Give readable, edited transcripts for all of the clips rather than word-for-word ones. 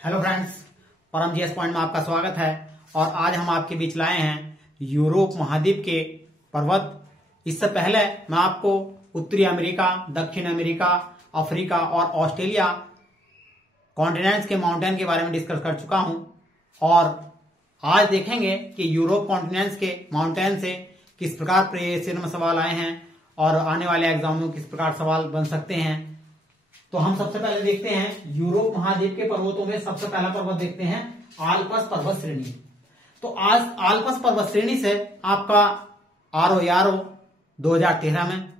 Hello friends, परम GS point में आपका स्वागत है। और आज हम आपके बीच लाए हैं यूरोप महाद्वीप के पर्वत। इससे पहले मैं आपको उत्तरी अमेरिका, दक्षिण अमेरिका, अफ्रीका और ऑस्ट्रेलिया कॉन्टिनेंट्स के माउंटेन के बारे में डिस्कस कर चुका हूं। और आज देखेंगे कि यूरोप कॉन्टिनेंट्स के माउंटेन से किस प्रकार प्रीवियस में सवाल आए हैं और आने वाले एग्जाम में किस प्रकार सवाल बन सकते हैं। तो हम सबसे पहले देखते हैं यूरोप महाद्वीप के पर्वतों में सबसे पहला पर्वत देखते हैं आल्प्स पर्वत श्रेणी। तो आज आल्प्स पर्वत श्रेणी से आपका आरोयारो 2013 में,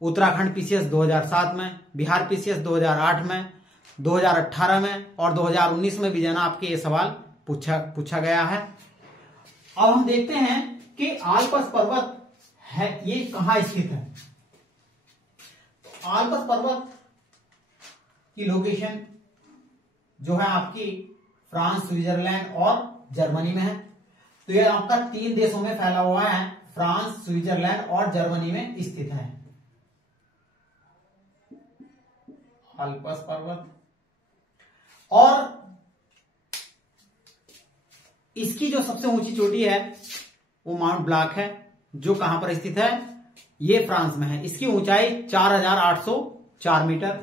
उत्तराखंड पीसीएस 2007 में, बिहार पीसीएस 2008 में, 2018 में और 2019 में भी जना आपके ये सवाल पूछा गया है। अब हम देखते हैं कि आल्प्स पर्वत है ये कहां स्थित है। आल्प्स पर्वत की लोकेशन जो है आपकी फ्रांस, स्विट्जरलैंड और जर्मनी में है। तो यह आपका 3 देशों में फैला हुआ है, फ्रांस, स्विट्जरलैंड और जर्मनी में स्थित है आल्प्स पर्वत। और इसकी जो सबसे ऊंची चोटी है वो माउंट ब्लांक है, जो कहां पर स्थित है, ये फ्रांस में है। इसकी ऊंचाई 4804 मीटर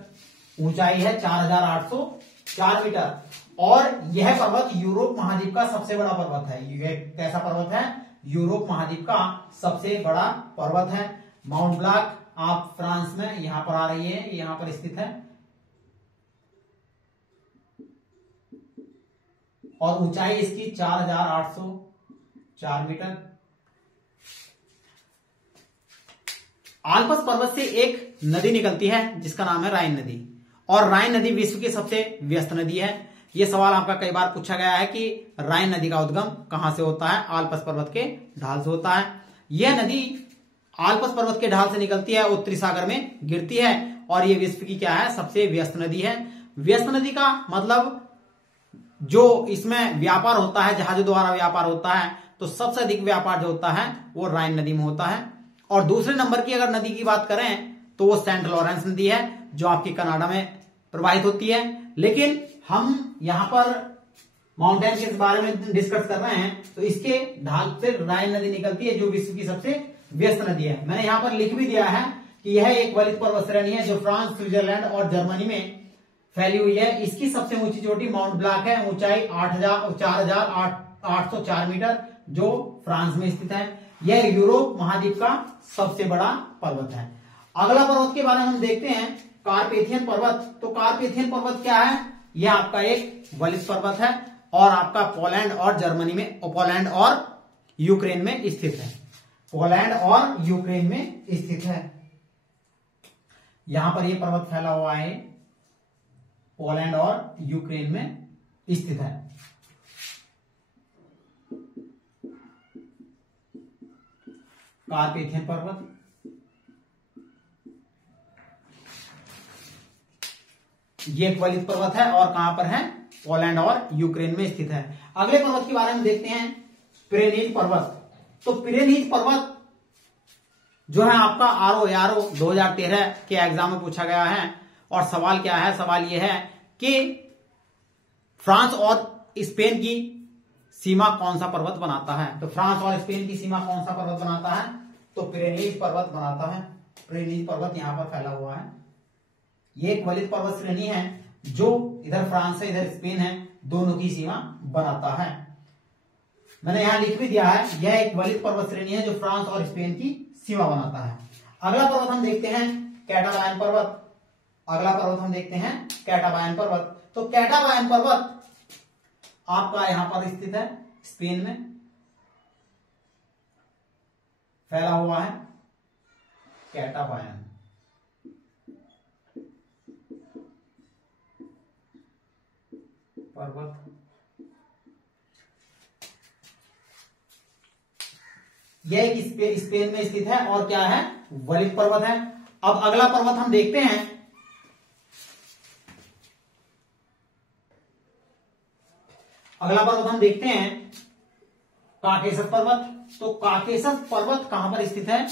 ऊंचाई है, 4804 मीटर। और यह पर्वत यूरोप महाद्वीप का सबसे बड़ा पर्वत है। यह कैसा पर्वत है? यूरोप महाद्वीप का सबसे बड़ा पर्वत है। माउंट ब्लांक आप फ्रांस में यहां पर आ रही है, यहां पर स्थित है और ऊंचाई इसकी 4804 मीटर। आल्प्स पर्वत से एक नदी निकलती है जिसका नाम है राइन नदी। और राइन नदी विश्व की सबसे व्यस्त नदी है। यह सवाल आपका कई बार पूछा गया है कि राइन नदी का उद्गम कहां से होता है? आल्प्स पर्वत के ढाल से होता है। यह नदी आल्प्स पर्वत के ढाल से निकलती है, उत्तरी सागर में गिरती है और यह विश्व की क्या है? सबसे व्यस्त नदी है। व्यस्त नदी का मतलब जो इसमें व्यापार होता है, जहाजों द्वारा व्यापार होता है, तो सबसे अधिक व्यापार जो होता है वो राइन नदी में होता है। और दूसरे नंबर की अगर नदी की बात करें तो वो सेंट लॉरेंस नदी है, जो आपकी कनाडा में प्रवाहित होती है। लेकिन हम यहां पर माउंटेन के बारे में डिस्कस कर रहे हैं, तो इसके ढाल से राइन नदी निकलती है, जो विश्व की सबसे व्यस्त नदी है। मैंने यहां पर लिख भी दिया है कि यह एक वलित पर्वत श्रेणी है जो फ्रांस, स्विट्जरलैंड और जर्मनी में फैली हुई है। इसकी सबसे ऊंची चोटी माउंट ब्लांक है, ऊंचाई 4804 मीटर, जो फ्रांस में स्थित है। यह यूरोप महाद्वीप का सबसे बड़ा पर्वत है। अगला पर्वत के बारे में हम देखते हैं कार्पेथियन पर्वत। तो कार्पेथियन पर्वत क्या है? यह आपका एक वलित पर्वत है और आपका पोलैंड और जर्मनी में, पोलैंड और यूक्रेन में स्थित है। पोलैंड और यूक्रेन में स्थित है। यहां पर यह पर्वत फैला हुआ है, पोलैंड और यूक्रेन में स्थित है। कार्पेथियन पर्वत ये एक वलित पर्वत है और कहां पर है? पोलैंड और यूक्रेन में स्थित है। अगले पर्वत के बारे में देखते हैं पिरेनीज पर्वत। तो पिरेनीज पर्वत जो है आपका आरोयारो 2013 के एग्जाम में पूछा गया है। और सवाल क्या है? सवाल यह है कि फ्रांस और स्पेन की सीमा कौन सा पर्वत बनाता है? तो फ्रांस और स्पेन की सीमा कौन सा पर्वत बनाता है? तो पिरेनीज पर्वत बनाता है। पिरेनीज पर्वत यहां पर फैला हुआ है। ये एक वलित पर्वत श्रेणी है जो इधर फ्रांस है, इधर स्पेन है, दोनों की सीमा बनाता है। मैंने यहां लिख भी दिया है, यह एक वलित पर्वत श्रेणी है जो फ्रांस और स्पेन की सीमा बनाता है। अगला पर्वत हम देखते हैं कैटाबायन पर्वत। अगला पर्वत हम देखते हैं कैटाबायन पर्वत। तो कैटाबायन पर्वत आपका यहां पर स्थित है, स्पेन में फैला हुआ है कैटाबायन। पर्वत यह एक स्पेन में स्थित है और क्या है? वलित पर्वत है। अब अगला पर्वत हम देखते हैं काकेशस पर्वत। तो काकेशस पर्वत कहां पर स्थित है?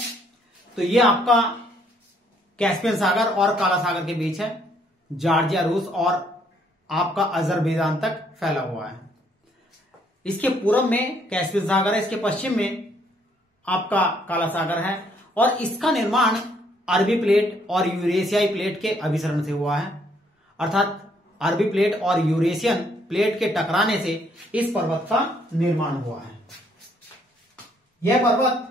तो यह आपका कैस्पियन सागर और काला सागर के बीच है, जॉर्जिया, रूस और आपका अजरबैजान तक फैला हुआ है। इसके पूर्व में कैस्पियन सागर है, इसके पश्चिम में आपका काला सागर है और इसका निर्माण अरबी प्लेट और यूरेशियाई प्लेट के अभिसरण से हुआ है। अर्थात अरबी प्लेट और यूरेशियन प्लेट के टकराने से इस पर्वत का निर्माण हुआ है। यह पर्वत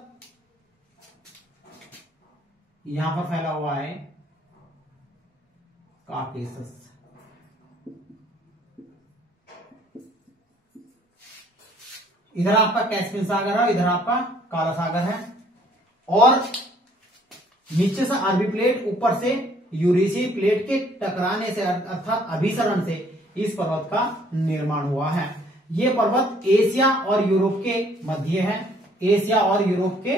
यहां पर फैला हुआ है काकेशस। इधर आपका कैस्पियन सागर है, इधर आपका काला सागर है और नीचे से अरबी प्लेट, ऊपर से यूरेशियाई प्लेट के टकराने से अर्थात अभिसरण से इस पर्वत का निर्माण हुआ है। यह पर्वत एशिया और यूरोप के मध्य है, एशिया और यूरोप के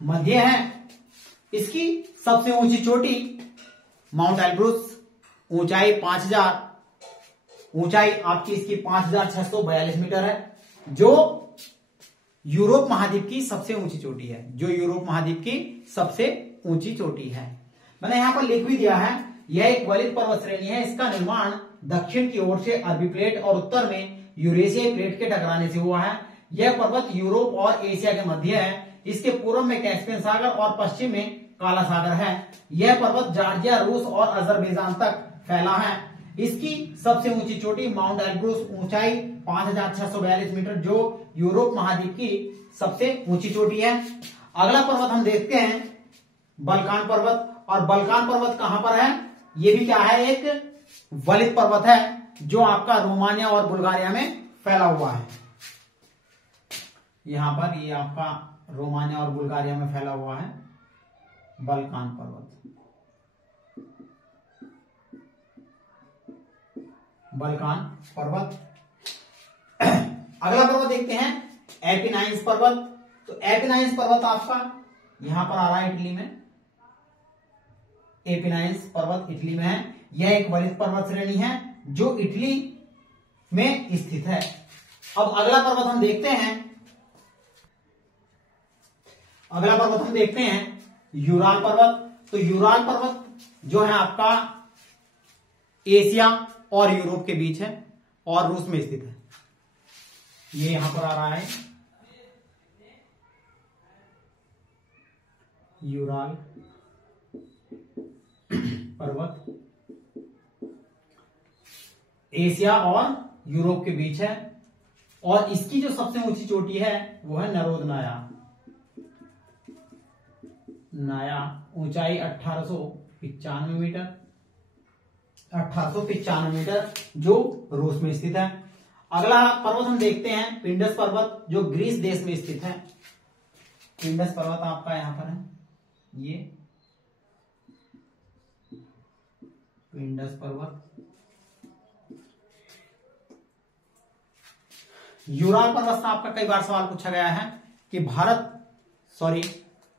मध्य है। इसकी सबसे ऊंची चोटी माउंट एल्ब्रुस, ऊंचाई 5000, ऊंचाई आपकी इसकी 5642 मीटर है, जो यूरोप महाद्वीप की सबसे ऊंची चोटी है, जो यूरोप महाद्वीप की सबसे ऊंची चोटी है। मैंने यहां पर लिख भी दिया है, यह एक वलित पर्वत श्रेणी है। इसका निर्माण दक्षिण की ओर से अरबी प्लेट और उत्तर में यूरेशियाई प्लेट के टकराने से हुआ है। यह पर्वत यूरोप और एशिया के मध्य है। इसके पूर्व में कैस्पियन सागर और पश्चिम में काला सागर है। यह पर्वत जॉर्जिया, रूस और अजरबैजान तक फैला है। इसकी सबसे ऊंची चोटी माउंट एल्ब्रुस, ऊंचाई 5642 मीटर, जो यूरोप महाद्वीप की सबसे ऊंची चोटी है। अगला पर्वत हम देखते हैं बल्कान पर्वत। और बल्कान पर्वत कहां पर है? ये भी क्या है? एक वलित पर्वत है जो आपका रोमानिया और बुल्गारिया में फैला हुआ है। यहां पर ये आपका रोमानिया और बुल्गारिया में फैला हुआ है बल्कान पर्वत। बल्कान पर्वत। अगला पर्वत देखते हैं एपिनाइन्स पर्वत। तो एपिनाइन्स पर्वत आपका यहां पर आ रहा है इटली में। एपिनाइन्स पर्वत इटली में है। यह एक वलित पर्वत श्रेणी है जो इटली में स्थित है। अब अगला पर्वत हम देखते हैं, अगला पर्वत हम देखते हैं यूराल पर्वत। तो यूराल पर्वत जो है आपका एशिया और यूरोप के बीच है और रूस में स्थित है। ये यहां पर आ रहा है यूराल पर्वत, एशिया और यूरोप के बीच है और इसकी जो सबसे ऊंची चोटी है वो है नरोद नाया। नाया ऊंचाई 1895 मीटर, 1895 मीटर, जो रूस में स्थित है। अगला पर्वत हम देखते हैं पिंडस पर्वत, जो ग्रीस देश में स्थित है। पिंडस पर्वत आपका यहां पर है, ये पिंडस पर्वत। यूराल पर्वत से आपका कई बार सवाल पूछा गया है कि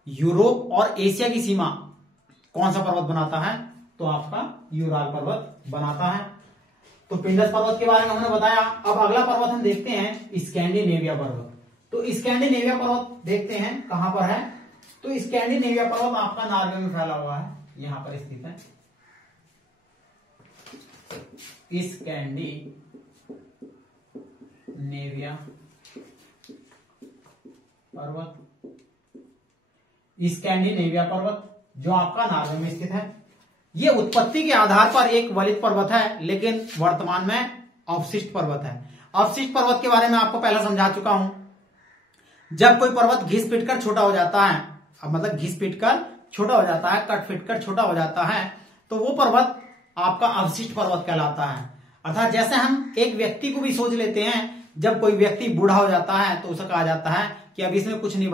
यूरोप और एशिया की सीमा कौन सा पर्वत बनाता है? तो आपका यूराल पर्वत बनाता है। तो पिंडस पर्वत के बारे में हमने बताया। अब अगला पर्वत हम देखते हैं स्कैंडिनेविया पर्वत। तो स्कैंडिनेविया पर्वत देखते हैं कहां पर है। तो स्कैंडिनेविया पर्वत आपका नॉर्वे में फैला हुआ है, यहां पर स्थित है स्कैंडिनेविया पर्वत। स्कैंडिनेविया पर्वत जो आपका नॉर्वे में स्थित है। यह उत्पत्ति के आधार पर एक वलित पर्वत है, लेकिन वर्तमान में अवशिष्ट पर्वत है। अवशिष्ट पर्वत के बारे में आपको पहले समझा चुका हूं। जब कोई पर्वत घिस पिट कर छोटा हो जाता है, अब मतलब घिस पिट कर छोटा हो जाता है, कट पिट कर छोटा हो जाता है, तो वो पर्वत आपका अवशिष्ट पर्वत कहलाता है। अर्थात जैसे हम एक व्यक्ति को भी सोच लेते हैं, जब कोई व्यक्ति बूढ़ा हो जाता है तो उसे कहा जाता है कि अब इसमें कुछ नहीं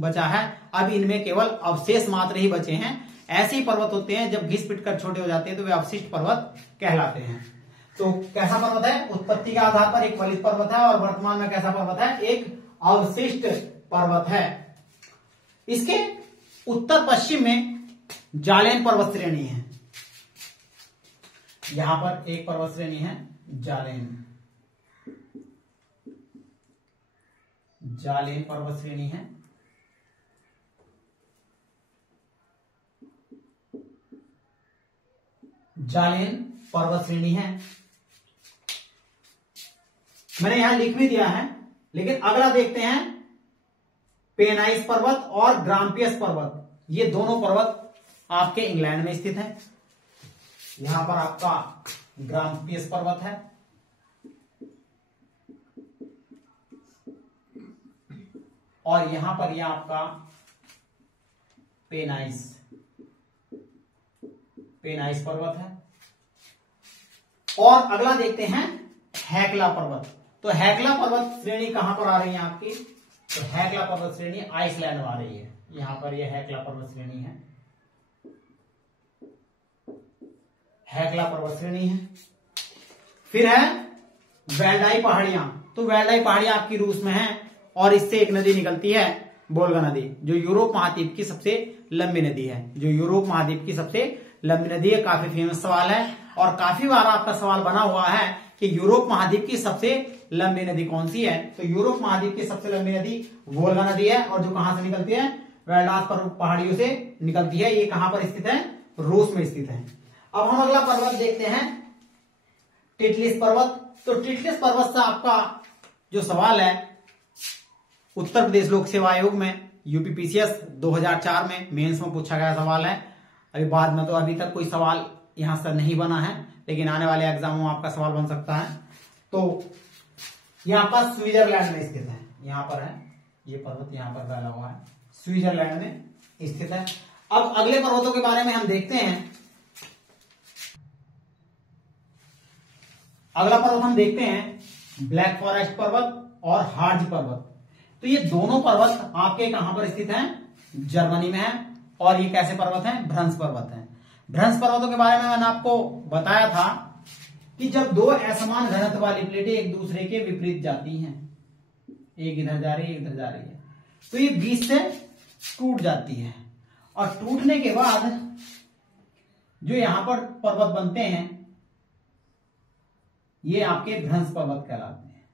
बचा है, अब इनमें केवल अवशेष मात्र ही बचे हैं। ऐसे ही पर्वत होते हैं, जब घिस पिट कर छोटे हो जाते हैं तो वे अवशिष्ट पर्वत कहलाते हैं। तो कैसा पर्वत है? उत्पत्ति के आधार पर एक वलित पर्वत है और वर्तमान में कैसा पर्वत है? एक अवशिष्ट पर्वत है। इसके उत्तर पश्चिम में जालेन पर्वत श्रेणी है। यहां पर एक पर्वत श्रेणी है जालेन, जालेन पर्वत श्रेणी है। जालेन पर्वत श्रेणी है मैंने यहां लिख भी दिया है, लेकिन अगला देखते हैं पेनाइस पर्वत और ग्राम्पियस पर्वत। ये दोनों पर्वत आपके इंग्लैंड में स्थित हैं। यहां पर आपका ग्राम्पियस पर्वत है और यहां पर यह आपका पेनाइस पर्वत है। और अगला देखते हैं हैकला पर्वत। तो हैकला पर्वत श्रेणी कहां पर आ रही है आपकी? तो हैकला पर्वत श्रेणी आइसलैंड में आ रही है। यहां पर यह हैकला पर्वत श्रेणी है, हैकला पर्वत श्रेणी है। फिर है वेल्डाई पहाड़ियां। तो वेल्डाई पहाड़ियां आपकी रूस में है और इससे एक नदी निकलती है, वोल्गा नदी, जो यूरोप महाद्वीप की सबसे लंबी नदी है। जो यूरोप महाद्वीप की सबसे लंबी नदी है। काफी फेमस सवाल है और काफी बार आपका सवाल बना हुआ है कि यूरोप महाद्वीप की सबसे लंबी नदी कौन सी है? तो यूरोप महाद्वीप की सबसे लंबी नदी वोल्गा नदी है और जो कहां से निकलती है? वेल्डास पहाड़ियों से निकलती है। ये कहां पर स्थित है? रूस में स्थित है। अब हम अगला पर्वत देखते हैं टिटलिस पर्वत। तो टिटलिस पर्वत से आपका जो सवाल है उत्तर प्रदेश लोक सेवा आयोग में यूपीपीसीएस 2004 में मेंस में पूछा गया सवाल है। अभी बाद में तो अभी तक कोई सवाल यहां से नहीं बना है, लेकिन आने वाले एग्जामों में आपका सवाल बन सकता है। तो यहां पर स्विट्जरलैंड में स्थित है। यहां पर है ये पर्वत, यहां पर फैला हुआ है, स्विट्जरलैंड में स्थित है। अब अगले पर्वतों के बारे में हम देखते हैं। अगला पर्वत हम देखते हैं ब्लैक फॉरेस्ट पर्वत और हार्ज पर्वत। तो ये दोनों पर्वत आपके कहां पर स्थित हैं? जर्मनी में है। और ये कैसे पर्वत हैं? भ्रंश पर्वत हैं। भ्रंश पर्वतों के बारे में मैंने आपको बताया था कि जब दो असमान घनत्व वाली प्लेटें एक दूसरे के विपरीत जाती हैं, एक इधर जा रही है, एक इधर जा रही है, तो ये बीच से टूट जाती है और टूटने के बाद जो यहां पर पर्वत बनते हैं ये आपके भ्रंश पर्वत कहलाते हैं।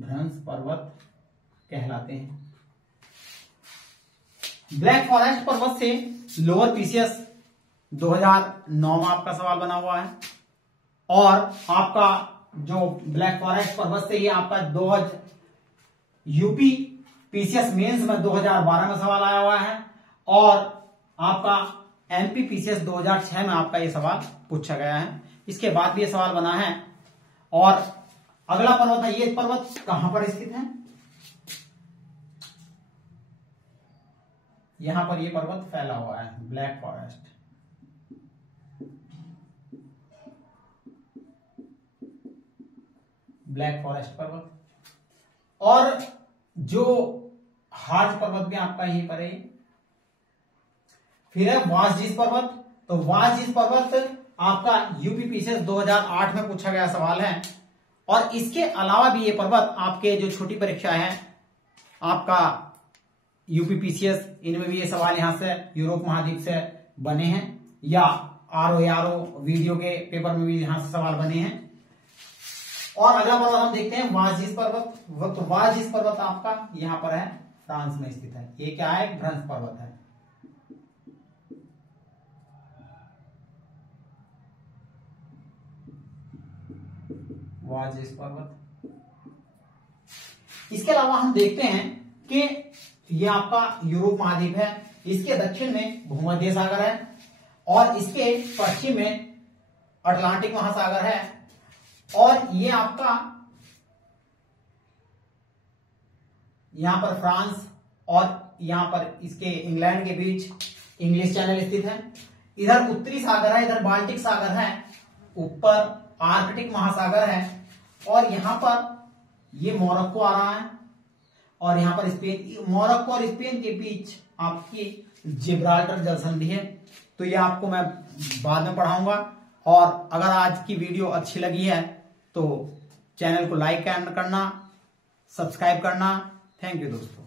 भ्रंश पर्वत कहलाते हैं। ब्लैक फॉरेस्ट पर्वत से लोअर पीसीएस 2009 में आपका सवाल बना हुआ है और आपका जो ब्लैक फॉरेस्ट पर्वत से ये आपका यूपी पीसीएस मेंस में 2012 में सवाल आया हुआ है और आपका एमपी पीसीएस 2006 में आपका ये सवाल पूछा गया है। इसके बाद भी ये सवाल बना है। और अगला पर्वत है, ये पर्वत कहां पर स्थित है? यहां पर ये पर्वत फैला हुआ है, ब्लैक फॉरेस्ट। ब्लैक फॉरेस्ट पर्वत। और जो हार्ज पर्वत भी आपका यहीं पर है। फिर है वासजीस पर्वत। तो वासजीस पर्वत आपका यूपी पीसीएस 2008 में पूछा गया सवाल है और इसके अलावा भी ये पर्वत आपके जो छोटी परीक्षा है आपका यूपी पीसीएस, इनमें भी ये सवाल यहां से यूरोप महाद्वीप से बने हैं या आरओ वीडियो के पेपर में भी यहां से सवाल बने हैं। और अगला पर्वत हम देखते हैं वासजीस पर्वत। तो वासजीस पर्वत आपका यहां पर है, फ्रांस में स्थित है। ये क्या है? भ्रंश पर्वत है। वासजीस पर्वत। इसके अलावा हम देखते हैं कि ये आपका यूरोप महाद्वीप है। इसके दक्षिण में भूमध्य सागर है और इसके पश्चिम में अटलांटिक महासागर है। और ये आपका यहां पर फ्रांस और यहां पर इसके इंग्लैंड के बीच इंग्लिश चैनल स्थित है। इधर उत्तरी सागर है, इधर बाल्टिक सागर है, ऊपर आर्कटिक महासागर है और यहां पर ये मोरक्को आ रहा है और यहां पर स्पेन। मोरक्को और स्पेन के बीच आपकी जिब्राल्टर जल संधि है। तो ये आपको मैं बाद में पढ़ाऊंगा। और अगर आज की वीडियो अच्छी लगी है तो चैनल को लाइक करना, सब्सक्राइब करना। थैंक यू दोस्तों।